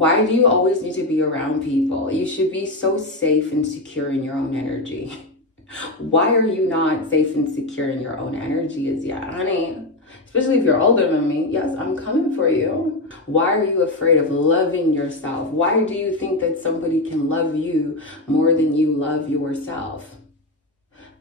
Why do you always need to be around people? You should be so safe and secure in your own energy. Why are you not safe and secure in your own energy as yet, honey? Especially if you're older than me. Yes, I'm coming for you. Why are you afraid of loving yourself? Why do you think that somebody can love you more than you love yourself?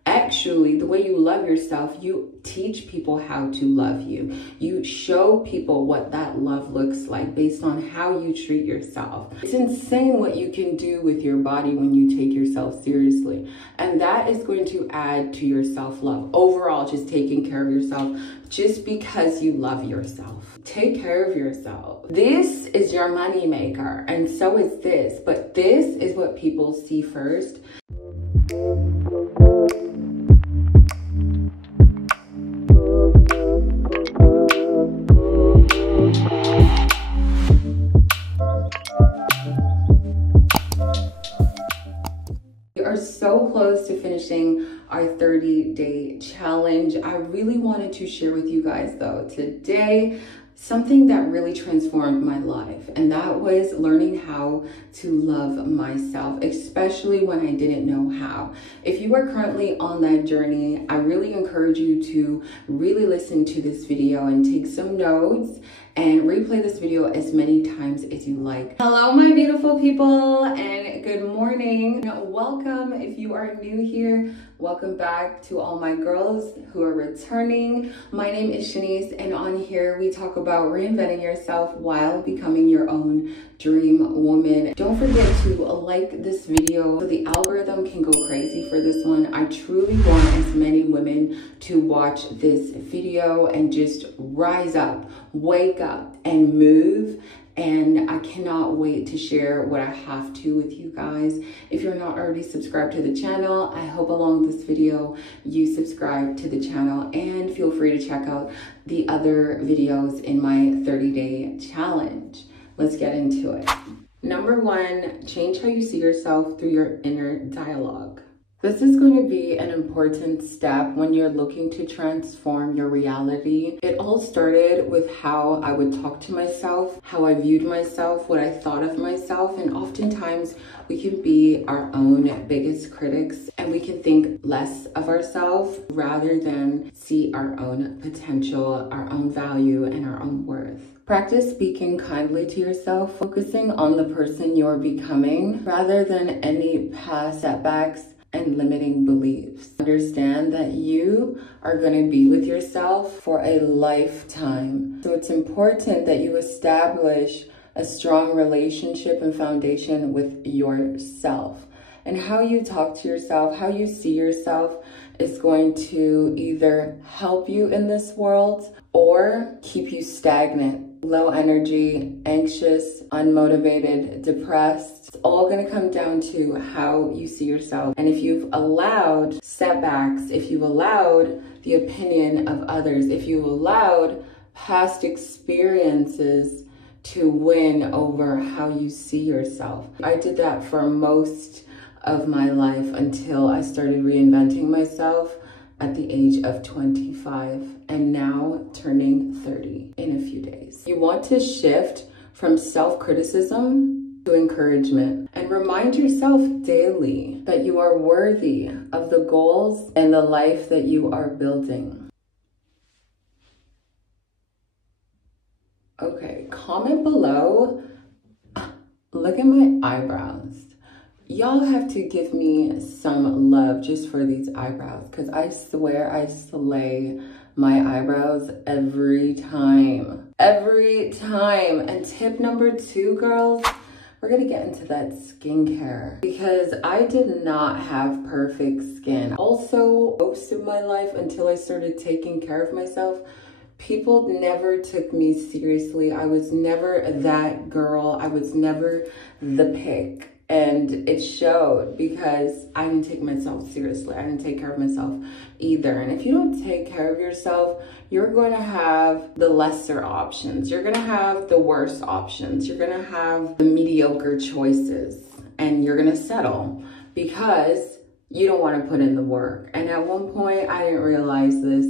Actually, the way you love yourself, you teach people how to love you. You show people what that love looks like based on how you treat yourself. It's insane what you can do with your body when you take yourself seriously. And that is going to add to your self-love. Overall, just taking care of yourself just because you love yourself. Take care of yourself. This is your money maker, and so is this. But this is what people see first. We are so close to finishing our 30-day challenge. I really wanted to share with you guys though today something that really transformed my life, and that was learning how to love myself, especially when I didn't know how. If you are currently on that journey, I really encourage you to really listen to this video and take some notes and replay this video as many times as you like. Hello, my beautiful people, and good morning. Welcome if you are new here. Welcome back to all my girls who are returning. My name is Shanice, and on here we talk about reinventing yourself while becoming your own dream woman. Don't forget to like this video so the algorithm can go crazy for this one. I truly want as many women to watch this video and just rise up, wake up, and move. And I cannot wait to share what I have to with you guys. If you're not already subscribed to the channel, I hope along this video you subscribe to the channel, and feel free to check out the other videos in my 30-day challenge. Let's get into it. Number one, change how you see yourself through your inner dialogue. This is going to be an important step when you're looking to transform your reality. It all started with how I would talk to myself, how I viewed myself, what I thought of myself, and oftentimes we can be our own biggest critics and we can think less of ourselves rather than see our own potential, our own value, and our own worth. Practice speaking kindly to yourself, focusing on the person you're becoming rather than any past setbacks and limiting beliefs. Understand that you are going to be with yourself for a lifetime. So it's important that you establish a strong relationship and foundation with yourself. And how you talk to yourself, how you see yourself is going to either help you in this world or keep you stagnant. Low energy, anxious, unmotivated, depressed. It's all going to come down to how you see yourself. And if you've allowed setbacks, if you've allowed the opinion of others, if you've allowed past experiences to win over how you see yourself. I did that for most of my life until I started reinventing myself at the age of 25 and now turning 30 in a few days. You want to shift from self-criticism to encouragement and remind yourself daily that you are worthy of the goals and the life that you are building. Okay, comment below. Look at my eyebrows. Y'all have to give me some love just for these eyebrows, because I swear I slay my eyebrows every time. Every time. And tip number 2, girls, we're gonna get into that skincare, because I did not have perfect skin. Also, most of my life until I started taking care of myself, people never took me seriously. I was never that girl. I was never the pick. And it showed because I didn't take myself seriously. I didn't take care of myself either. And if you don't take care of yourself, you're going to have the lesser options. You're going to have the worst options. You're going to have the mediocre choices. And you're going to settle because you don't want to put in the work. And at one point, I didn't realize this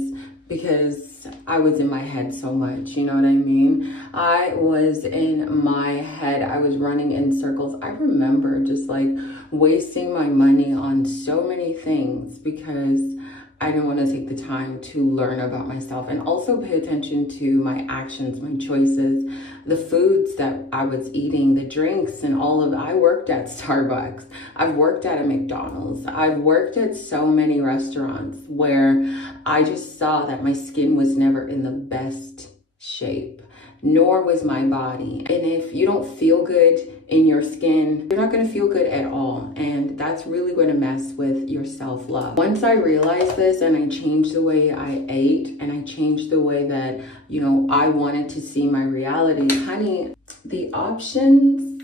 because I was in my head so much, you know what I mean? I was in my head. I was running in circles. I remember just like wasting my money on so many things because I didn't want to take the time to learn about myself and also pay attention to my actions, my choices, the foods that I was eating, the drinks and all of it. I worked at Starbucks. I've worked at a McDonald's. I've worked at so many restaurants where I just saw that my skin was never in the best shape, nor was my body. And if you don't feel good in your skin, you're not gonna feel good at all. And that's really gonna mess with your self-love. Once I realized this and I changed the way I ate and I changed the way that, you know, I wanted to see my reality, honey, the options,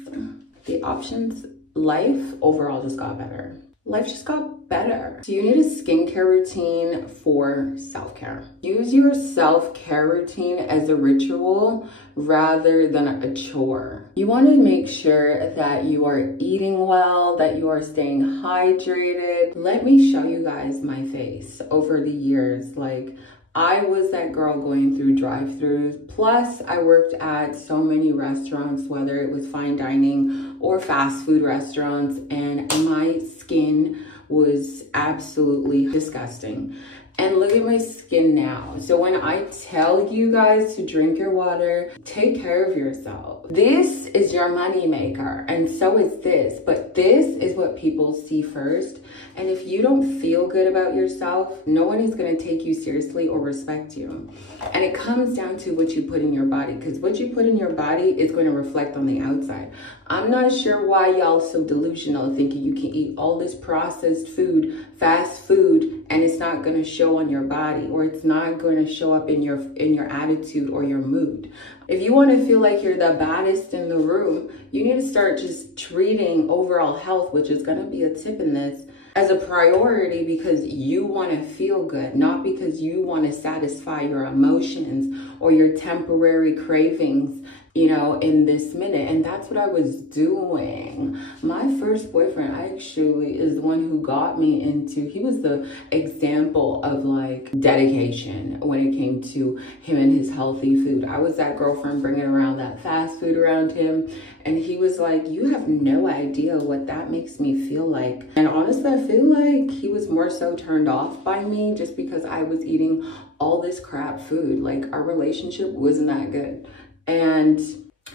life overall just got better. Life just got better. So you need a skincare routine for self-care. Use your self-care routine as a ritual rather than a chore. You want to make sure that you are eating well, that you are staying hydrated. Let me show you guys my face over the years. Like, I was that girl going through drive-thrus. Plus, I worked at so many restaurants, whether it was fine dining or fast food restaurants, and my skin was absolutely disgusting. And look at my skin now. So when I tell you guys to drink your water, take care of yourself. This is your money maker, and so is this. But this is what people see first. And if you don't feel good about yourself, no one is going to take you seriously or respect you. And it comes down to what you put in your body, because what you put in your body is going to reflect on the outside. I'm not sure why y'all so delusional thinking you can eat all this processed food, fast food, and it's not going to show on your body, or it's not going to show up in your attitude or your mood. If you want to feel like you're the baddest in the room, you need to start just treating overall health, which is going to be a tip in this, as a priority because you want to feel good, not because you want to satisfy your emotions or your temporary cravings, you know, in this minute. And that's what I was doing. My first boyfriend actually is the one who got me into, he was the example of like dedication when it came to him and his healthy food. I was that girlfriend bringing around that fast food around him. And he was like, you have no idea what that makes me feel like. And honestly, I feel like he was more so turned off by me just because I was eating all this crap food. Like, our relationship wasn't that good. And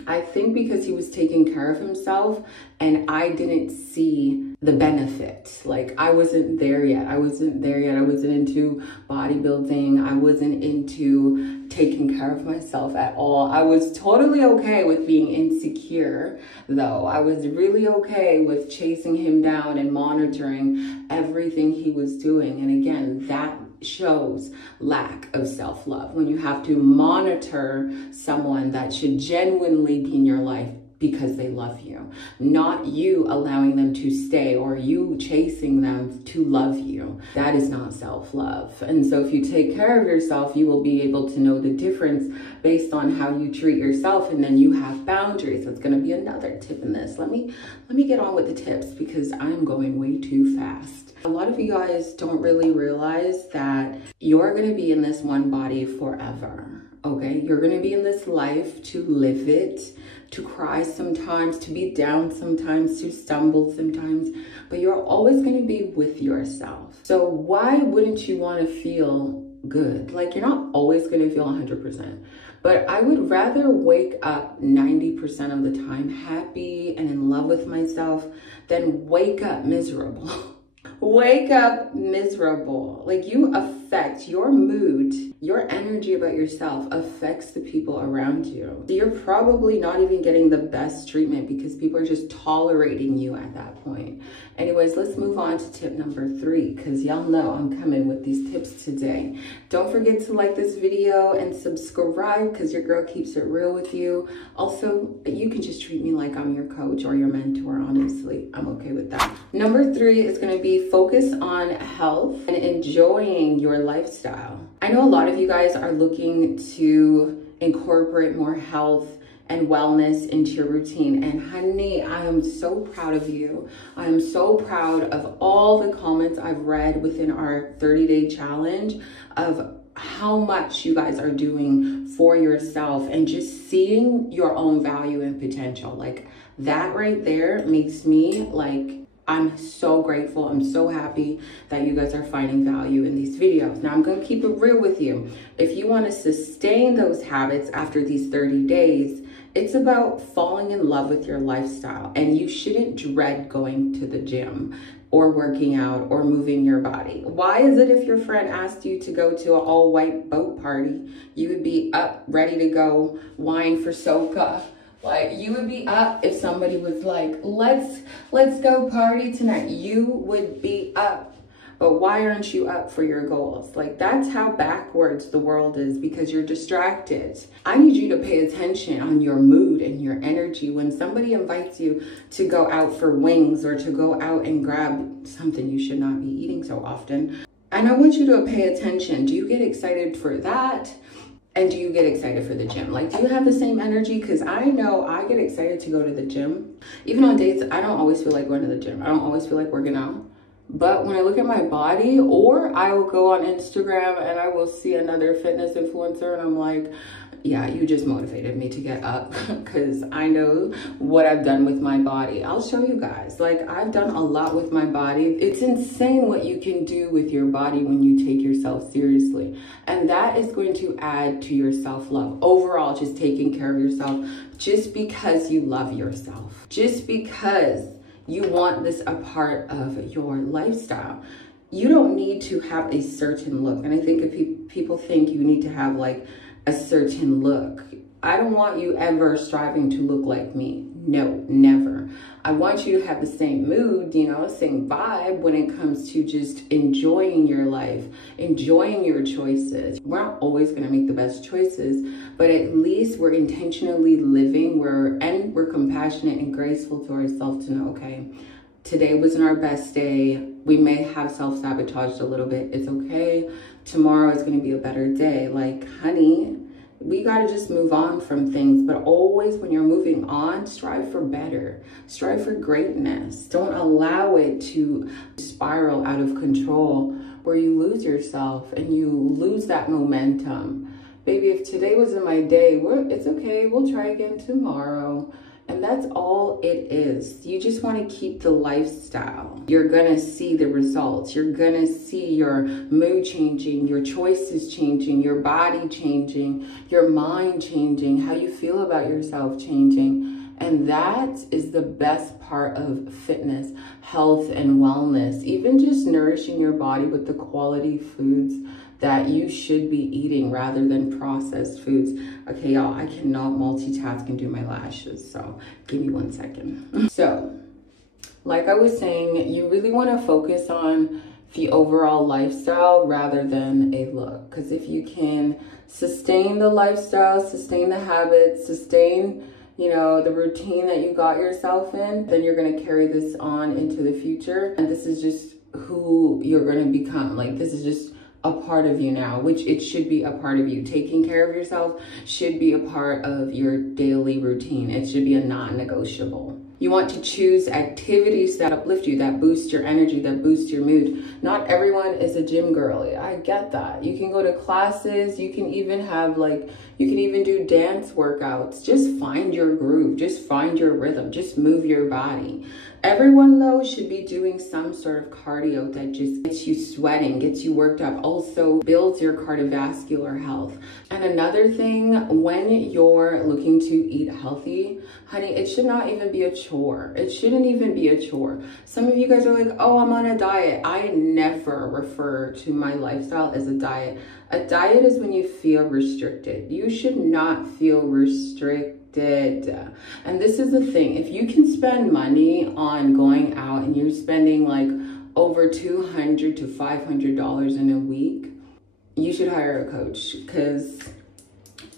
I think because he was taking care of himself and I didn't see the benefit. Like, I wasn't there yet. I wasn't into bodybuilding. I wasn't into taking care of myself at all. I was totally okay with being insecure, though. I was really okay with chasing him down and monitoring everything he was doing. And again, that shows lack of self-love when you have to monitor someone that should genuinely be in your life because they love you, not you allowing them to stay or you chasing them to love you. That is not self-love. And so if you take care of yourself, you will be able to know the difference based on how you treat yourself, and then you have boundaries. That's going to be another tip in this. Let me get on with the tips because I'm going way too fast. A lot of you guys don't really realize that you're going to be in this one body forever. Okay, you're going to be in this life to live it, to cry sometimes, to be down sometimes, to stumble sometimes, but you're always going to be with yourself. So why wouldn't you want to feel good? Like, you're not always going to feel 100%, but I would rather wake up 90% of the time happy and in love with myself than wake up miserable. Wake up miserable. Like, you affect your mood, your energy about yourself affects the people around you. So you're probably not even getting the best treatment because people are just tolerating you at that point. Anyways, let's move on to tip number 3 because y'all know I'm coming with these tips today. Don't forget to like this video and subscribe because your girl keeps it real with you. Also, you can just treat me like I'm your coach or your mentor, honestly. I'm okay with that. Number 3 is going to be focus on health and enjoying your lifestyle. I know a lot of you guys are looking to incorporate more health and wellness into your routine. And honey, I am so proud of you. I am so proud of all the comments I've read within our 30-day challenge of how much you guys are doing for yourself and just seeing your own value and potential. Like that right there makes me like, I'm so grateful. I'm so happy that you guys are finding value in these videos. Now I'm going to keep it real with you. If you want to sustain those habits after these 30 days, it's about falling in love with your lifestyle, and you shouldn't dread going to the gym or working out or moving your body. Why is it if your friend asked you to go to an all-white boat party, you would be up, ready to go, wine for soca? Like, you would be up if somebody was like, let's go party tonight. You would be up. But why aren't you up for your goals? Like, that's how backwards the world is, because you're distracted. I need you to pay attention on your mood and your energy. When somebody invites you to go out for wings or to go out and grab something you should not be eating so often, and I want you to pay attention. Do you get excited for that? And do you get excited for the gym? Like, do you have the same energy? Because I know I get excited to go to the gym. Even on dates, I don't always feel like going to the gym. I don't always feel like working out. But when I look at my body, or I will go on Instagram and I will see another fitness influencer and I'm like, yeah, you just motivated me to get up, because I know what I've done with my body. I'll show you guys. Like, I've done a lot with my body. It's insane what you can do with your body when you take yourself seriously. And that is going to add to your self-love. Overall, just taking care of yourself, just because you love yourself, just because you want this a part of your lifestyle. You don't need to have a certain look. And I think if people think you need to have like a certain look, I don't want you ever striving to look like me. No, never. I want you to have the same mood, you know, same vibe when it comes to just enjoying your life, enjoying your choices. We're not always going to make the best choices, but at least we're intentionally living, and we're compassionate and graceful to ourselves to know, okay, today wasn't our best day. We may have self-sabotaged a little bit. It's okay. Tomorrow is going to be a better day. Like, honey, we got to just move on from things. But always when you're moving on, strive for better. Strive for greatness. Don't allow it to spiral out of control where you lose yourself and you lose that momentum. Baby, if today wasn't my day, it's okay. We'll try again tomorrow. And that's all it is. You just want to keep the lifestyle. You're going to see the results. You're going to see your mood changing, your choices changing, your body changing, your mind changing, how you feel about yourself changing. And that is the best part of fitness, health, and wellness. Even just nourishing your body with the quality foods that you should be eating rather than processed foods. Okay, y'all, I cannot multitask and do my lashes, so give me 1 second. So, like I was saying, you really want to focus on the overall lifestyle rather than a look. Because if you can sustain the lifestyle, sustain the habits, sustain, you know, the routine that you got yourself in, then you're going to carry this on into the future. And this is just who you're going to become. Like, this is just a part of you now, which it should be a part of you. Taking care of yourself should be a part of your daily routine. It should be a non-negotiable. You want to choose activities that uplift you, that boost your energy, that boost your mood. Not everyone is a gym girly. I get that. You can go to classes. You can even have you can even do dance workouts. Just find your groove. Just find your rhythm. Just move your body. Everyone, though, should be doing some sort of cardio that just gets you sweating, gets you worked up, also builds your cardiovascular health. And another thing, when you're looking to eat healthy, honey, it should not even be a chore. It shouldn't even be a chore. Some of you guys are like, oh, I'm on a diet. I never refer to my lifestyle as a diet. A diet is when you feel restricted. You should not feel restricted. And this is the thing, if you can spend money on going out and you're spending like over $200 to $500 in a week, you should hire a coach. Because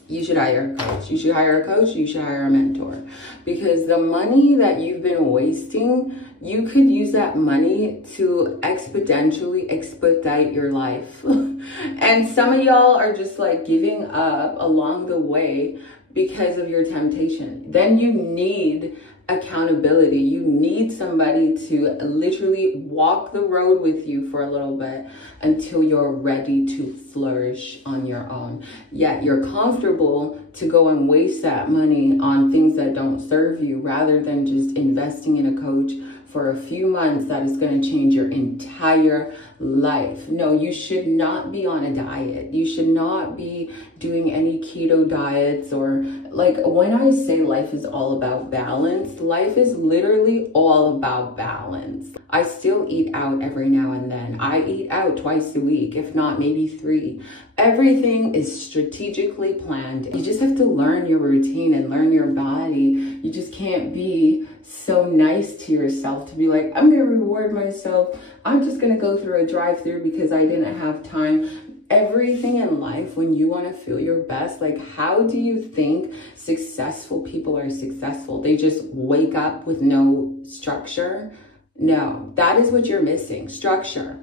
you should hire a coach. You should hire a coach. You should hire a mentor. Because the money that you've been wasting, you could use that money to exponentially expedite your life. And some of y'all are just like giving up along the way because of your temptation. Then you need accountability. You need somebody to literally walk the road with you for a little bit until you're ready to flourish on your own. Yet you're comfortable to go and waste that money on things that don't serve you rather than just investing in a coach for a few months that is going to change your entire life. No, you should not be on a diet. You should not be doing any keto diets, or like when I say life is all about balance, life is literally all about balance. I still eat out every now and then. I eat out twice a week, if not maybe 3. Everything is strategically planned. You just have to learn your routine and learn your body. You just can't be so nice to yourself to be like, I'm gonna reward myself. I'm just gonna go through a drive-through because I didn't have time. Everything in life, when you want to feel your best, like how do you think successful people are successful? They just wake up with no structure? No, that is what you're missing, structure.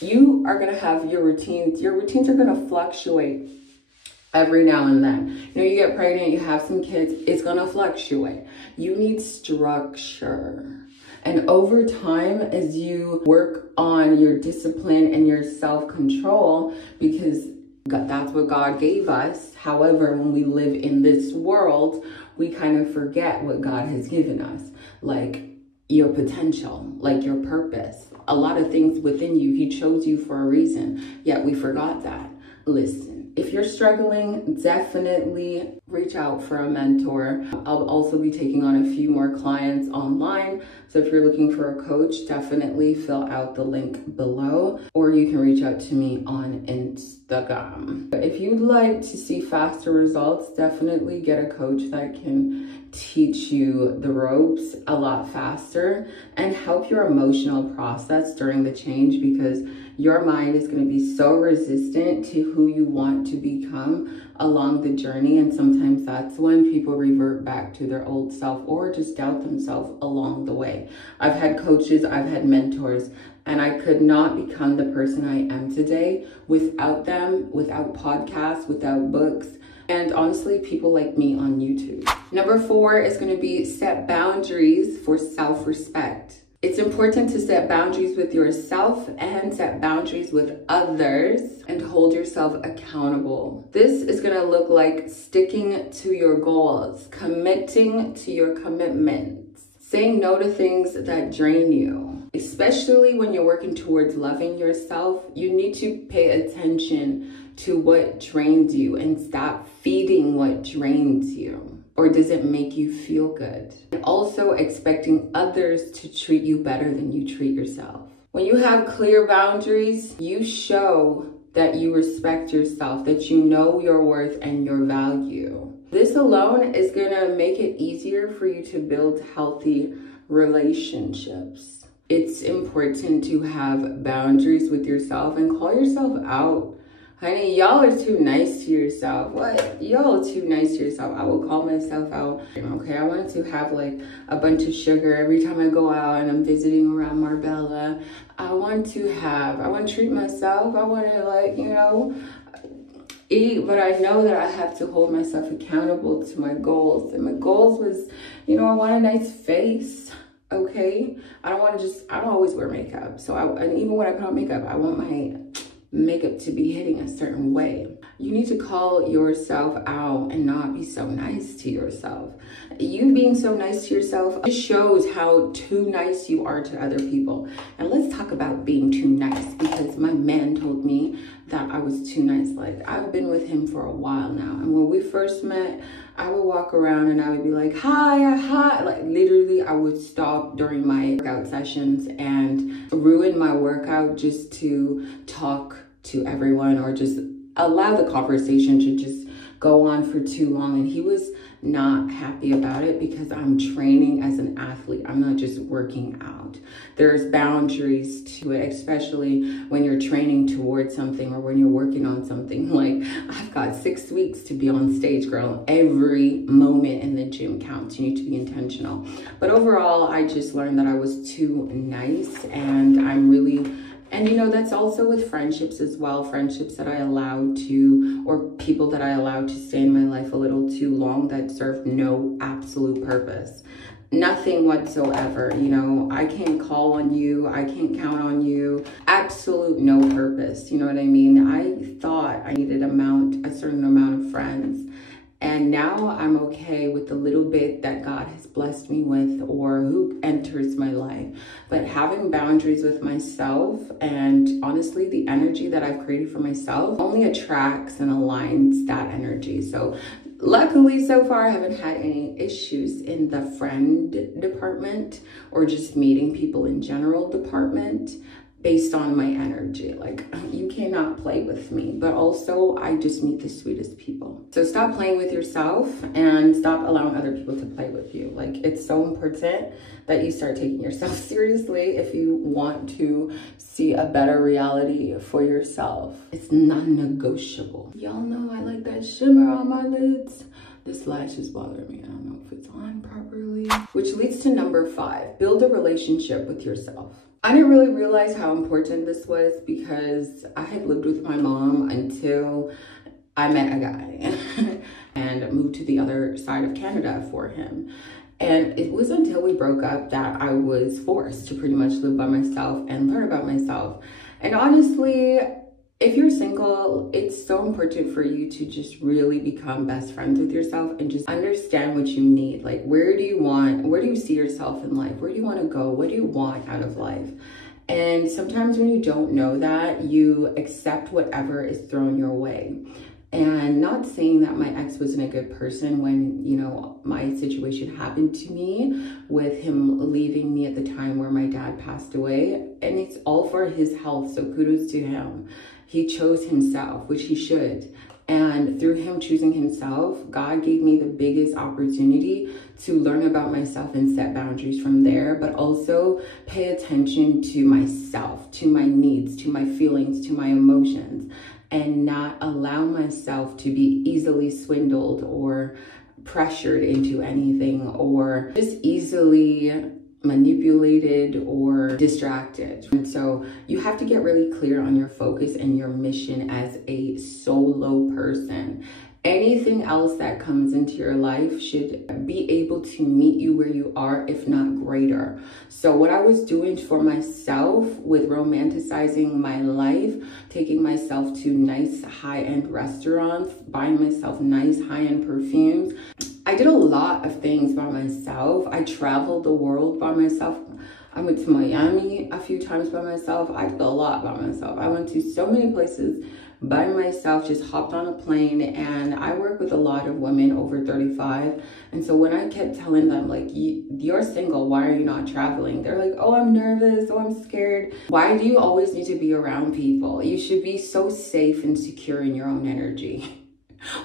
You are going to have your routines. Your routines are going to fluctuate every now and then. You know, you get pregnant, you have some kids, it's going to fluctuate. You need structure. And over time, as you work on your discipline and your self-control, because that's what God gave us. However, when we live in this world, we kind of forget what God has given us, like your potential, like your purpose. A lot of things within you, He chose you for a reason, yet we forgot that. Listen, if you're struggling, definitely reach out for a mentor. I'll also be taking on a few more clients online. So if you're looking for a coach, definitely fill out the link below, or you can reach out to me on Instagram. But if you'd like to see faster results, definitely get a coach that can teach you the ropes a lot faster and help your emotional process during the change, because your mind is going to be so resistant to who you want to become along the journey. And sometimes that's when people revert back to their old self or just doubt themselves along the way. I've had coaches, I've had mentors, and I could not become the person I am today without them, without podcasts, without books, and honestly, people like me on YouTube. Number 4 is going to be set boundaries for self-respect. It's important to set boundaries with yourself and set boundaries with others and hold yourself accountable. This is going to look like sticking to your goals, committing to your commitments, saying no to things that drain you. Especially when you're working towards loving yourself, you need to pay attention to what drains you and stop feeding what drains you. Or does it make you feel good? And also expecting others to treat you better than you treat yourself. When you have clear boundaries, you show that you respect yourself, that you know your worth and your value. This alone is gonna make it easier for you to build healthy relationships. It's important to have boundaries with yourself and call yourself out. Honey, y'all are too nice to yourself. What? Y'all are too nice to yourself. I will call myself out. Okay, I want to have like a bunch of sugar every time I go out and I'm visiting around Marbella. I want to treat myself. I want to, like, you know, eat, but I know that I have to hold myself accountable to my goals. And my goals was, you know, I want a nice face. Okay, I don't always wear makeup. So and even when I put on makeup, I want my makeup to be hitting a certain way. You need to call yourself out and not be so nice to yourself. You being so nice to yourself just shows how too nice you are to other people. And let's talk about being too nice, because my man told me that I was too nice. Like, I've been with him for a while now, and when we first met, I would walk around and I would be like, hi. Like, literally, I would stop during my workout sessions and ruin my workout just to talk to everyone or just allow the conversation to just go on for too long. And he was not happy about it, because I'm training as an athlete. I'm not just working out. There's boundaries to it, especially when you're training towards something or when you're working on something. Like, I've got 6 weeks to be on stage, girl. Every moment in the gym counts. You need to be intentional. But overall, I just learned that I was too nice, and and you know, that's also with friendships as well. Friendships that I allowed to, or people that I allowed to stay in my life a little too long that serve no absolute purpose. nothing whatsoever. You know, I can't call on you. I can't count on you. Absolute no purpose. You know what I mean? I thought I needed a certain amount of friends. And now I'm okay with the little bit that God has blessed me with or who enters my life. But having boundaries with myself and honestly, the energy that I've created for myself only attracts and aligns that energy. So luckily, so far, I haven't had any issues in the friend department or just meeting people in general department based on my energy. Like, you cannot play with me, but also I just meet the sweetest people. So stop playing with yourself and stop allowing other people to play with you. Like, it's so important that you start taking yourself seriously if you want to see a better reality for yourself. It's non-negotiable. Y'all know I like that shimmer on my lids. This lash is bothering me. I don't know if it's on properly. Which leads to number 5, build a relationship with yourself. I didn't really realize how important this was because I had lived with my mom until I met a guy and moved to the other side of Canada for him. And it was until we broke up that I was forced to pretty much live by myself and learn about myself. And honestly, if you're single, it's so important for you to just really become best friends with yourself and just understand what you need. Like, where do you see yourself in life? Where do you want to go? What do you want out of life? And sometimes when you don't know that, you accept whatever is thrown your way. And not saying that my ex wasn't a good person when, you know, my situation happened to me with him leaving me at the time where my dad passed away. And it's all for his health, so kudos to him. He chose himself, which he should. And through him choosing himself, God gave me the biggest opportunity to learn about myself and set boundaries from there, but also pay attention to myself, to my needs, to my feelings, to my emotions, and not allow myself to be easily swindled or pressured into anything or just easily manipulated or distracted. And so you have to get really clear on your focus and your mission as a solo person. Anything else that comes into your life should be able to meet you where you are, if not greater. So what I was doing for myself with romanticizing my life, taking myself to nice high-end restaurants, buying myself nice high-end perfumes, I did a lot of things by myself. I traveled the world by myself. I went to Miami a few times by myself. I did a lot by myself. I went to so many places by myself, just hopped on a plane. And I work with a lot of women over 35. And so when I kept telling them, like, you're single, why are you not traveling? They're like, oh, I'm nervous, oh, I'm scared. Why do you always need to be around people? You should be so safe and secure in your own energy.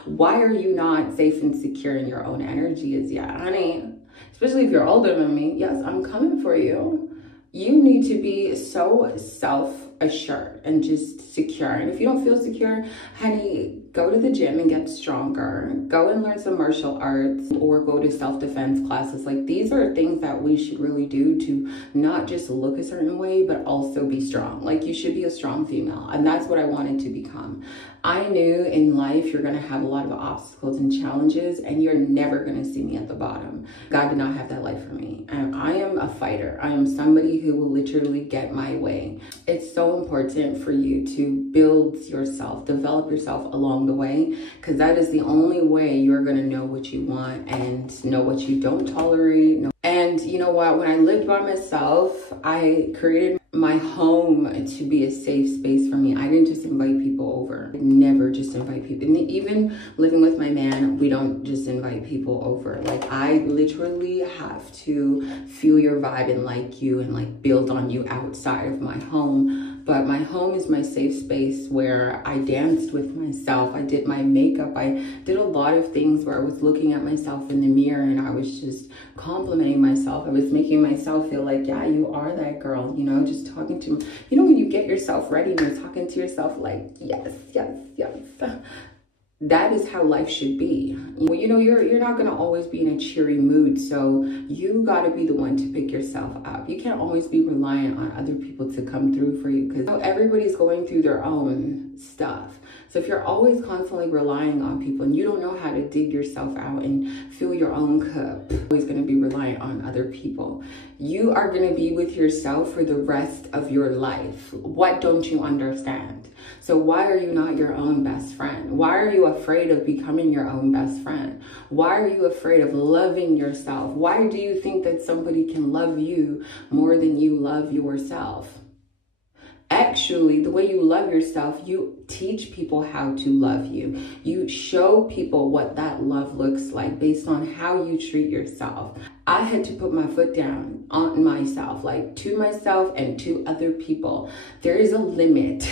Why are you not safe and secure in your own energy? Is, yeah, honey, especially if you're older than me, yes, I'm coming for you. You need to be so self-assured and just secure. And if you don't feel secure, honey, go to the gym and get stronger. Go and learn some martial arts or go to self-defense classes. Like, these are things that we should really do to not just look a certain way, but also be strong. Like, you should be a strong female. And that's what I wanted to become. I knew in life you're going to have a lot of obstacles and challenges, and you're never going to see me at the bottom. God did not have that life for me. And I am a fighter. I am somebody who will literally get my way. It's so important for you to build yourself, develop yourself along the way, because that is the only way you're going to know what you want and know what you don't tolerate. And you know what? When I lived by myself, I created my home to be a safe space for me. I didn't just invite people over. I never just invite people. And even living with my man, we don't just invite people over. Like, I literally have to feel your vibe and like you and like build on you outside of my home. But my home is my safe space where I danced with myself. I did my makeup. I did a lot of things where I was looking at myself in the mirror and I was just complimenting myself. I was making myself feel like, yeah, you are that girl, you know, just talking to, you know, when you get yourself ready and you're talking to yourself like, yes, yes, yes. that is how life should be. Well, you know, you're not gonna always be in a cheery mood, so you gotta be the one to pick yourself up. You can't always be reliant on other people to come through for you, because everybody's going through their own stuff. So if you're always constantly relying on people and you don't know how to dig yourself out and fill your own cup, you're always gonna be reliant on other people. You are gonna be with yourself for the rest of your life. What don't you understand? So why are you not your own best friend? Why are you afraid of becoming your own best friend? Why are you afraid of loving yourself? Why do you think that somebody can love you more than you love yourself? Actually, the way you love yourself, you teach people how to love you. You show people what that love looks like based on how you treat yourself. I had to put my foot down on myself, like to myself and to other people. There is a limit,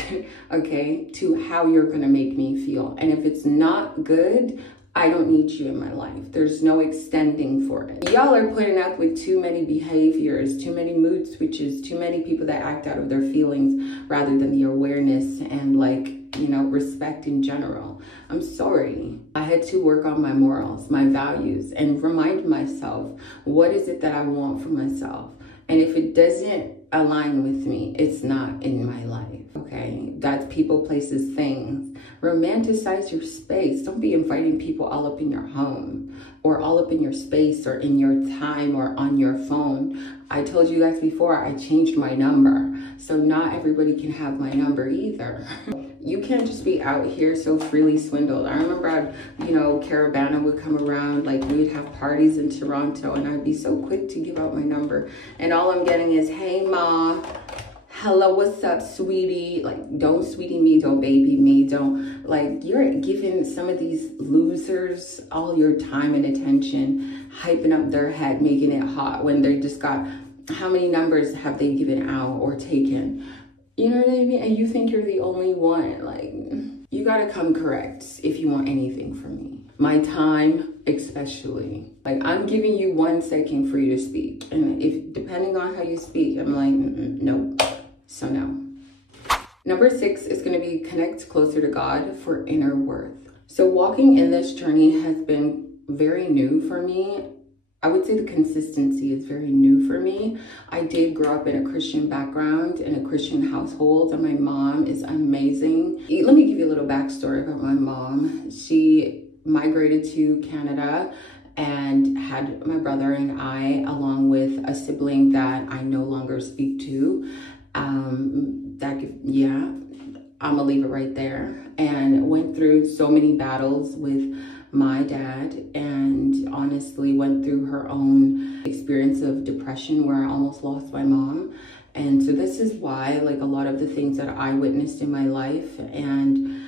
okay, to how you're gonna make me feel. And if it's not good, I don't need you in my life. There's no extending for it. Y'all are putting up with too many behaviors, too many mood switches, too many people that act out of their feelings rather than the awareness and, like, you know, respect in general. I'm sorry. I had to work on my morals, my values, and remind myself, what is it that I want for myself? And if it doesn't align with me, it's not in my life, okay? That's people, places, things. Romanticize your space. Don't be inviting people all up in your home or all up in your space or in your time or on your phone. I told you guys before, I changed my number. So not everybody can have my number either. You can't just be out here so freely swindled. I remember, you know, Caravana would come around, like we'd have parties in Toronto and I'd be so quick to give out my number. And all I'm getting is, hey ma, hello, what's up, sweetie? Like, don't sweetie me, don't baby me, don't, like, you're giving some of these losers all your time and attention, hyping up their head, making it hot when they just got, how many numbers have they given out or taken? You know what I mean? And you think you're the only one. Like, you gotta come correct if you want anything from me. My time, especially. Like, I'm giving you 1 second for you to speak. And if, depending on how you speak, I'm like, no. So no. Number 6 is gonna be connect closer to God for inner worth. So walking in this journey has been very new for me. I would say the consistency is very new for me. I did grow up in a Christian background, in a Christian household, and my mom is amazing. Let me give you a little backstory about my mom. She migrated to Canada and had my brother and I, along with a sibling that I no longer speak to. I'm gonna leave it right there. And went through so many battles with my dad, and honestly went through her own experience of depression where I almost lost my mom. And so this is why, like, a lot of the things that I witnessed in my life, and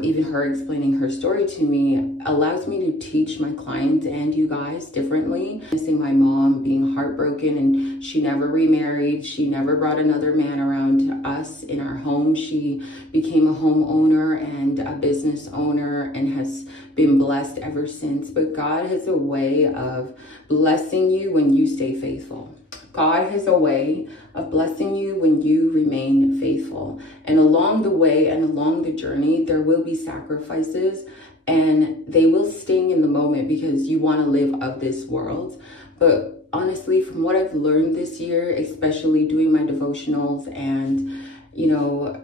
even her explaining her story to me, allows me to teach my clients and you guys differently. Missing my mom, being heartbroken, and she never remarried. She never brought another man around us in our home. She became a homeowner and a business owner and has been blessed ever since. But God has a way of blessing you when you stay faithful. God has a way of blessing you when you remain faithful. And along the way and along the journey, there will be sacrifices, and they will sting in the moment because you want to live of this world. But honestly, from what I've learned this year, especially doing my devotionals and, you know,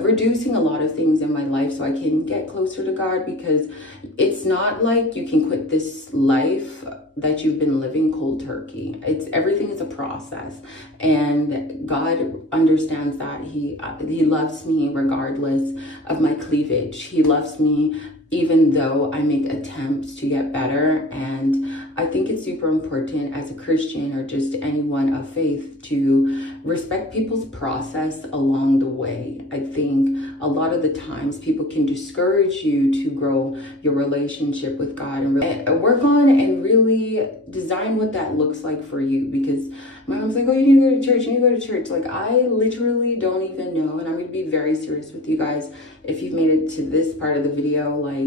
reducing a lot of things in my life so I can get closer to God, because it's not like you can quit this life that you've been living cold turkey. Everything is a process, and God understands that. He loves me regardless of my cleavage. He loves me even though I make attempts to get better. And I think it's super important as a Christian or just anyone of faith to respect people's process along the way. I think a lot of the times people can discourage you to grow your relationship with God and really work on and really design what that looks like for you. Because my mom's like, oh, you need to go to church, you need to go to church. Like, I literally don't even know. And I'm gonna be very serious with you guys. If you've made it to this part of the video, like,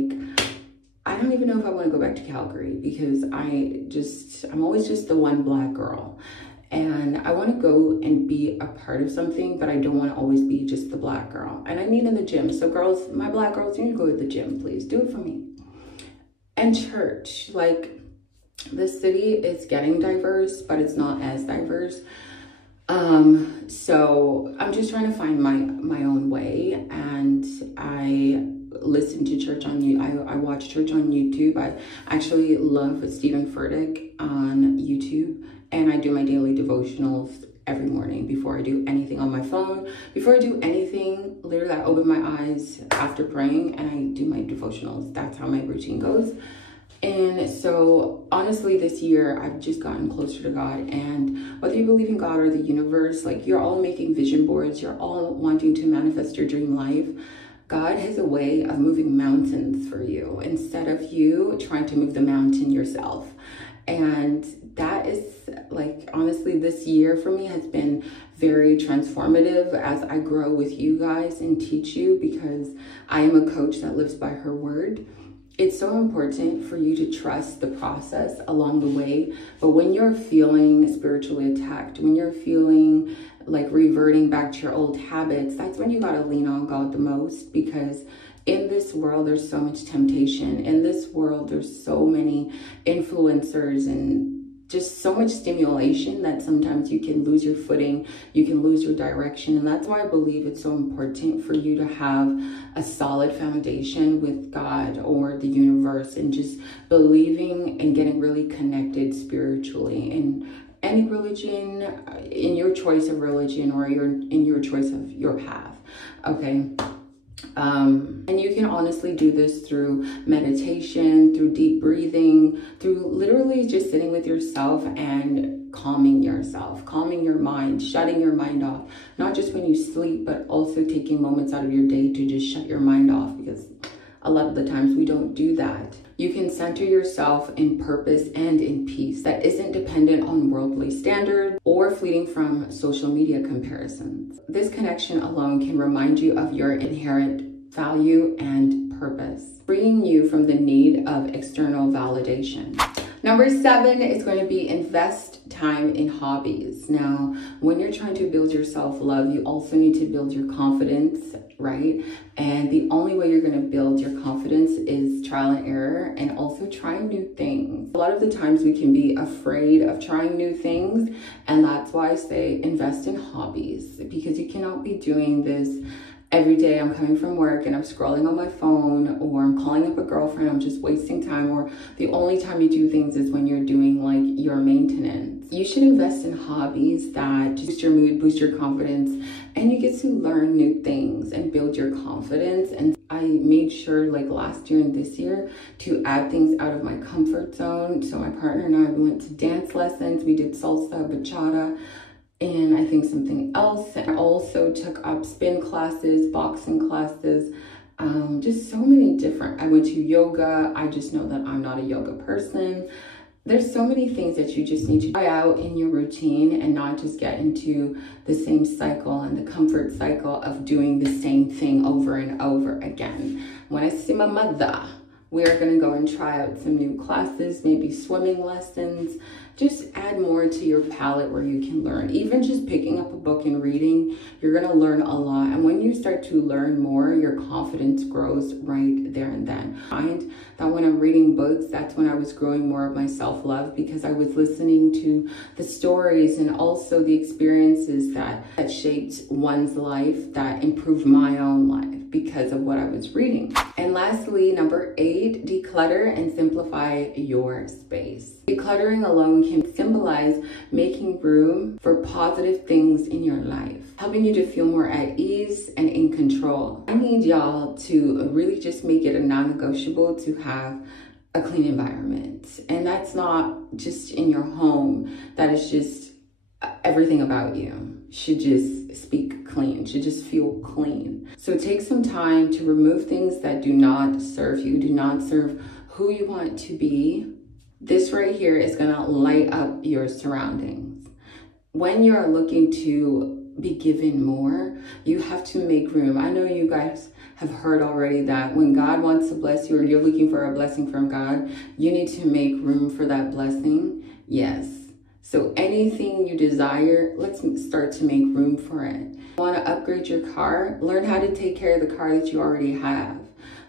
I don't even know if I want to go back to Calgary, because I'm always just the one black girl. And I want want to go and be a part of something, but I don't want to always be just the black girl. And I mean in the gym. So girls, my black girls, you need to go to the gym, please. Do it for me. And church, like, the city is getting diverse, but it's not as diverse. So I'm just trying to find my own way, and I listen to church on I watch church on YouTube. I actually love Stephen Furtick on YouTube, and I do my daily devotionals every morning before I do anything on my phone. Before I do anything, literally I open my eyes after praying and I do my devotionals. That's how my routine goes. And so honestly, this year I've just gotten closer to God, and whether you believe in God or the universe, like, you're all making vision boards, you're all wanting to manifest your dream life. God has a way of moving mountains for you instead of you trying to move the mountain yourself. And that is, like, honestly, this year for me has been very transformative as I grow with you guys and teach you, because I am a coach that lives by her word. It's so important for you to trust the process along the way. But when you're feeling spiritually attacked, when you're feeling like reverting back to your old habits, that's when you got to lean on God the most, because in this world, there's so much temptation. In this world, there's so many influencers and just so much stimulation that sometimes you can lose your footing, you can lose your direction. And that's why I believe it's so important for you to have a solid foundation with God or the universe, and just believing and getting really connected spiritually in any religion, in your choice of religion, or in your choice of your path, okay? And you can honestly do this through meditation, through deep breathing, through literally just sitting with yourself and calming yourself, calming your mind, shutting your mind off, not just when you sleep, but also taking moments out of your day to just shut your mind off, because a lot of the times we don't do that. You can center yourself in purpose and in peace that isn't dependent on worldly standards or fleeting from social media comparisons. This connection alone can remind you of your inherent value and purpose, freeing you from the need of external validation. Number 7 is going to be invest time in hobbies. Now, when you're trying to build your self-love, you also need to build your confidence, right? And the only way you're going to build your confidence is trial and error, and also trying new things. A lot of the times we can be afraid of trying new things, and that's why I say invest in hobbies, because you cannot be doing this every day. I'm coming from work and I'm scrolling on my phone, or I'm calling up a girlfriend. I'm just wasting time, or the only time you do things is when you're doing like your maintenance. You should invest in hobbies that boost your mood, boost your confidence, and you get to learn new things and build your confidence. And I made sure, like last year and this year, to add things out of my comfort zone. So my partner and I went to dance lessons. We did salsa, bachata, and I think something else. I also took up spin classes, boxing classes, just so many different. I went to yoga. I just know that I'm not a yoga person. There's so many things that you just need to try out in your routine, and not just get into the same cycle and the comfort cycle of doing the same thing over and over again. When I see my mother, we are going to go and try out some new classes, maybe swimming lessons. Just add more to your palette where you can learn. Even just picking up a book and reading, you're going to learn a lot. And when you start to learn more, your confidence grows right there and then. I find that when I'm reading books, that's when I was growing more of my self-love, because I was listening to the stories and also the experiences that shaped one's life, that improved my own life because of what I was reading. And lastly, number 8, declutter and simplify your space. Decluttering alone can symbolize making room for positive things in your life, helping you to feel more at ease and in control. I need y'all to really just make it a non-negotiable to have a clean environment. And that's not just in your home, that is just everything about you should just speak clean, should just feel clean. So take some time to remove things that do not serve you, do not serve who you want to be. This right here is gonna light up your surroundings. When you're looking to be given more, you have to make room. I know you guys have heard already that when God wants to bless you, or you're looking for a blessing from God, you need to make room for that blessing. Yes. So anything you desire, let's start to make room for it. Want to upgrade your car? Learn how to take care of the car that you already have.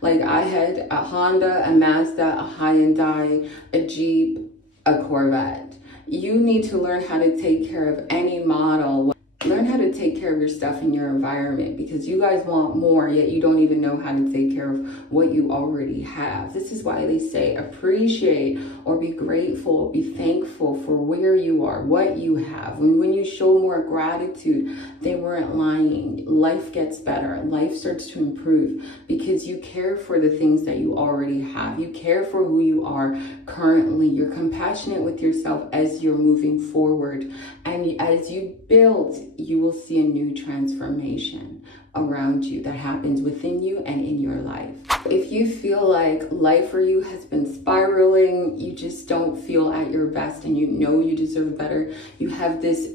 Like I had a Honda, a Mazda, a Hyundai, a Jeep, a Corvette. You need to learn how to take care of any model. Learn how to take care of your stuff in your environment, because you guys want more, yet you don't even know how to take care of what you already have. This is why they say appreciate or be grateful, be thankful for where you are, what you have. When you show more gratitude, they weren't lying. Life gets better. Life starts to improve because you care for the things that you already have. You care for who you are currently. You're compassionate with yourself as you're moving forward. And as you build, you will see a new transformation around you that happens within you and in your life. If you feel like life for you has been spiraling, you just don't feel at your best and you know you deserve better, you have this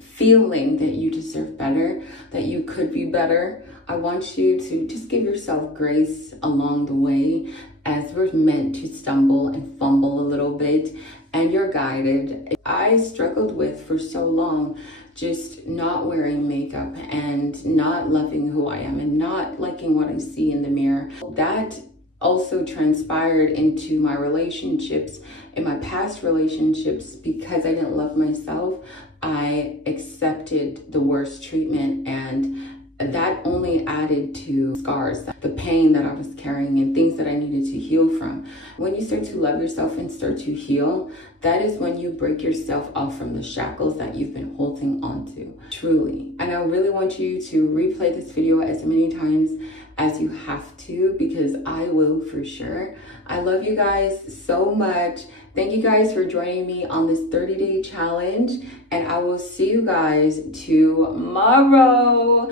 feeling that you deserve better, that you could be better, I want you to just give yourself grace along the way, as we're meant to stumble and fumble a little bit, and you're guided. I struggled with for so long just not wearing makeup and not loving who I am and not liking what I see in the mirror. That also transpired into my relationships. In my past relationships, because I didn't love myself, I accepted the worst treatment, and that only added to scars, the pain that I was carrying and things that I needed to heal from. When you start to love yourself and start to heal, that is when you break yourself off from the shackles that you've been holding onto, truly. And I really want you to replay this video as many times as you have to, because I will for sure. I love you guys so much. Thank you guys for joining me on this 30-day challenge, and I will see you guys tomorrow.